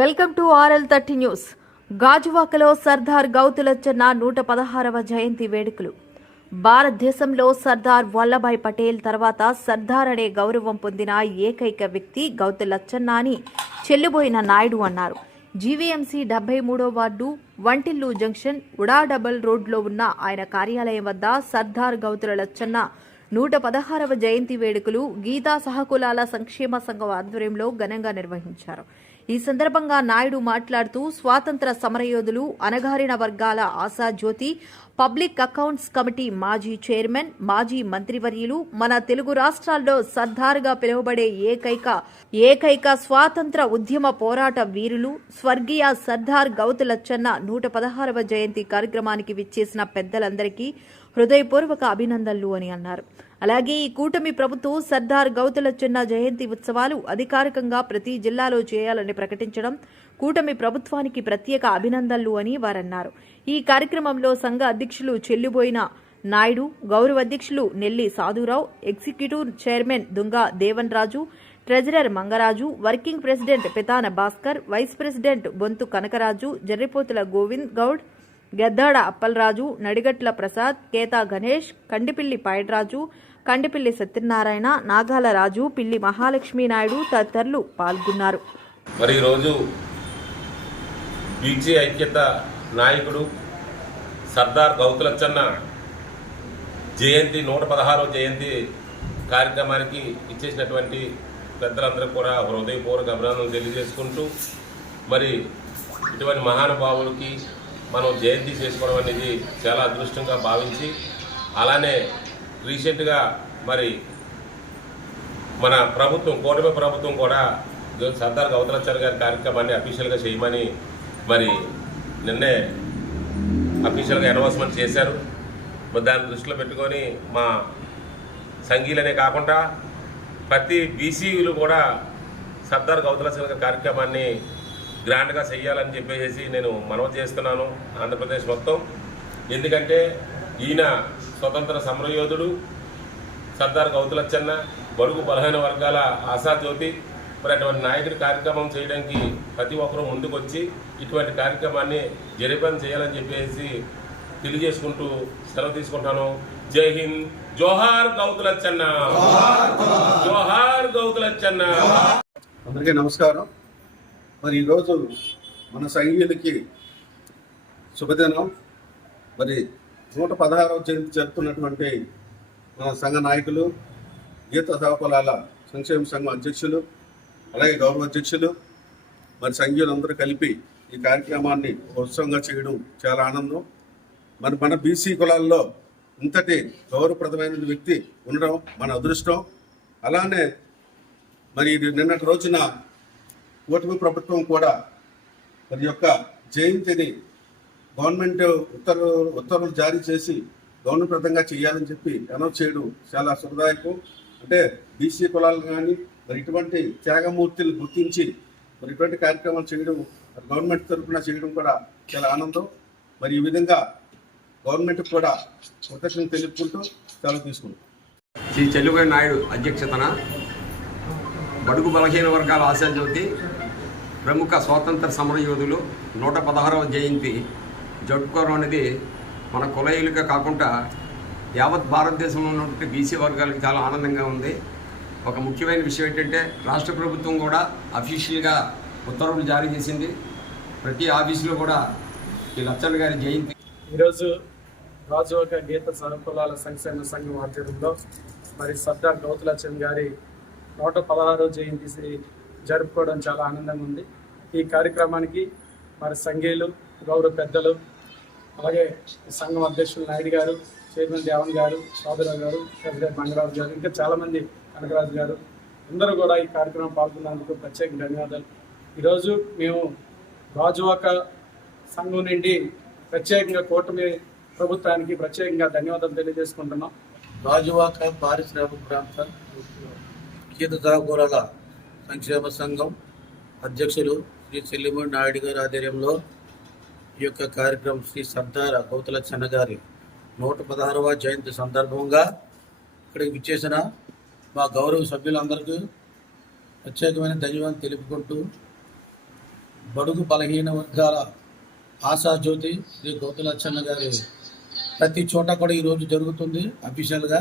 Welcome to RL30 news. గాజువాకలో సర్దార్ గౌతులచ్చన్న 116వ జయంతి వేడుకలు. భారతదేశంలో సర్దార్ వల్లభాయ్ పటేల్ తర్వాత సర్దార్ అనే గౌరవం పొందిన ఏకైక వ్యక్తి గౌతులచ్చన్న అని చెల్లిబోయిన నాయుడు అన్నారు. జీవీఎంసీ 73వ వార్డు వంటిల్లు జంక్షన్ ఉడాడబల్ రోడ్లో ఉన్న ఆయన కార్యాలయం వద్ద సర్దార్ గౌతులచ్చన్న 116వ జయంతి వేడుకలు గీతా సహకులాల సంక్షేమ సంఘం ఆధ్వర్యంలో ఘనంగా నిర్వహించారు. ఈ సందర్భంగా నాయుడు మాట్లాడుతూ స్వాతంత్ర సమరయోధులు, అణగారిన వర్గాల ఆశాజ్యోతి, పబ్లిక్ అకౌంట్స్ కమిటీ మాజీ చైర్మన్, మాజీ మంత్రివర్యులు, మన తెలుగు రాష్ట్రాల్లో సర్దార్గా పిలువబడే ఏకైక స్వాతంత్ర ఉద్యమ పోరాట వీరులు స్వర్గీయ సర్దార్ గౌతులచ్చన్న 116వ జయంతి కార్యక్రమానికి విచ్చేసిన పెద్దలందరికీ హృదయపూర్వక అభినందనలు అని అన్నారు. అలాగే ఈ కూటమి ప్రభుత్వం సర్దార్ గౌతులచ్చన్న జయంతి ఉత్సవాలు అధికారికంగా ప్రతి జిల్లాలో చేయాలని ప్రకటించడం కూటమి ప్రభుత్వానికి ప్రత్యేక అభినందనలు అని వారన్నారు. ఈ కార్యక్రమంలో సంఘ అధ్యక్షులు చెల్లిబోయిన నాయుడు, గౌరవ అధ్యక్షులు Nelli Sadhurao, executive chairman Dunga Devan Raju, treasurer Mangaraju, working president Pethana Bhaskar, vice president Bonthu Kanakaraju, Jarripothula Govind Goud, Geddada Appalaraju, Nadigatla Prasad, Ketha Ganesh, Kandipilli Payadraju, Kandipilli Satyanarayana, Nagala Raju, Pilli Mahalakshmi Naidu తదితరులు పాల్గొన్నారు. మరి ఈరోజు బీసీ ఐక్యత నాయకుడు సర్దార్ గౌతులచ్చన్న జయంతి 116వ జయంతి కార్యక్రమానికి ఇచ్చేసినటువంటి పెద్దలందరూ కూడా హృదయపూర్వక అభినందనలు తెలియజేసుకుంటూ, మరి ఇటువంటి మహానుభావులకి మనం జయంతి చేసుకోవడం అనేది చాలా అదృష్టంగా భావించి, అలానే రీసెంట్గా మరి మన ప్రభుత్వం, కూటమి ప్రభుత్వం కూడా సర్దార్ గౌతులచ్చన్న గారి కార్యక్రమాన్ని అఫీషియల్గా చేయమని మరి నిన్నే అఫీషియల్గా అనౌన్స్మెంట్ చేశారు. మరి దాన్ని దృష్టిలో పెట్టుకొని మా సంఘీలనే కాకుండా ప్రతి బీసీలు కూడా సర్దార్ గౌతులచ్చన్న గారి కార్యక్రమాన్ని గ్రాండ్గా చెయ్యాలని చెప్పేసి నేను మనవి చేస్తున్నాను ఆంధ్రప్రదేశ్ మొత్తం. ఎందుకంటే ఈయన స్వతంత్ర సమరయోధుడు సర్దార్ గౌతులచ్చన్న, బడుగు బలహీన వర్గాల ఆశాజ్యోతి. మరి అటువంటి నాయకుడి కార్యక్రమం చేయడానికి ప్రతి ఒక్కరూ ముందుకొచ్చి ఇటువంటి కార్యక్రమాన్ని జరిపం చేయాలని చెప్పేసి తెలియజేసుకుంటూ సెలవు తీసుకుంటాను. జై హింద్. జోహార్ గౌతులచ్చన్న, జోహార్ గౌతులచ్చన్న. అందరికీ నమస్కారం. మరి ఈరోజు మన సంఘీయులకి శుభదినం. మరి 116వ జయంతి జరుపుతున్నటువంటి మన సంఘ నాయకులు, గీత సహకులాల సంక్షేమ సంఘం అధ్యక్షులు, అలాగే గౌరవ అధ్యక్షులు, మరి సంఘీయులందరూ కలిపి ఈ కార్యక్రమాన్ని ఉత్సవంగా చేయడం చాలా ఆనందం. మరి మన బీసీ కులాల్లో ఇంతటి గౌరవప్రదమైన వ్యక్తి ఉండడం మన అదృష్టం. అలానే మరి నిన్నటి రోజున కూటమి ప్రభుత్వం కూడా మరి యొక్క జయంతిని గవర్నమెంట్ ఉత్తర్వులు జారీ చేసి గౌరవప్రదంగా చేయాలని చెప్పి అనౌన్స్ చేయడం చాలా శుభదాయకం. అంటే బీసీ కులాలు కానీ మరి ఇటువంటి త్యాగమూర్తులు గుర్తించి మరి ఇటువంటి కార్యక్రమాలు చేయడం, గవర్నమెంట్ తరఫున చేయడం కూడా చాలా ఆనందం. మరి ఈ విధంగా గవర్నమెంట్ కూడా కృతజ్ఞతలు తెలుపుకుంటూ సెలవు తీసుకుంటాం. శ్రీ చెల్లిబోయిన నాయుడు అధ్యక్షతన బడుగు బలహీన వర్గాల ఆశాజ్యోతి, ప్రముఖ స్వాతంత్ర సమరయోధులు 116వ జయంతి జరుపుకోవడం అనేది మన కులయులుగా కాకుండా యావత్ భారతదేశంలో ఉన్నటువంటి బీసీ వర్గాలకు చాలా ఆనందంగా ఉంది. ఒక ముఖ్యమైన విషయం ఏంటంటే రాష్ట్ర ప్రభుత్వం కూడా అఫీషియల్గా ఉత్తర్వులు జారీ చేసింది. ప్రతి ఆఫీసులో కూడా ఈ లచ్చన్న గారి జయంతి. ఈరోజు గాజువాక గీత సహకులాల సంక్షేమ సంఘం ఆధ్వర్యంలో మరి సర్దార్ గౌతులచ్చన్న గారి 116వ జయంతి జరుపుకోవడం చాలా ఆనందంగా ఉంది. ఈ కార్యక్రమానికి మరి సంఘీయులు, గౌరవ పెద్దలు, అలాగే సంఘం అధ్యక్షులు నాయుడు గారు, చైర్మన్ దేవన్ గారు, సాధురావు గారు, ప్రెసిడెంట్ మంగరాజు గారు, ఇంకా చాలామంది, కనకరాజు గారు, అందరూ కూడా ఈ కార్యక్రమం పాల్గొన్నందుకు ప్రత్యేక ధన్యవాదాలు. ఈరోజు మేము గాజువాక సంఘం నుండి ప్రత్యేకంగా కూటమి ప్రభుత్వానికి ప్రత్యేకంగా ధన్యవాదాలు తెలియజేసుకుంటున్నాం. గాజువాక పారిశ్రామిక ప్రాంత గీత సహకులాల సంక్షేమ సంఘం అధ్యక్షులు శ్రీ చెల్లిబోయిన నాయుడు గారి ఆధ్వర్యంలో ఈ యొక్క కార్యక్రమం శ్రీ సర్దార్ గౌతులచ్చన్న గారి 116వ జయంతి సందర్భంగా ఇక్కడికి విచ్చేసిన మా గౌరవ సభ్యులందరికీ ప్రత్యేకమైన ధన్యవాదాలు తెలుపుకుంటూ బడుగు బలహీన వర్గాల ఆశాజ్యోతి శ్రీ గౌతులచ్చన్న గారి ప్రతి చోట కూడా ఈరోజు జరుగుతుంది అఫీషియల్గా.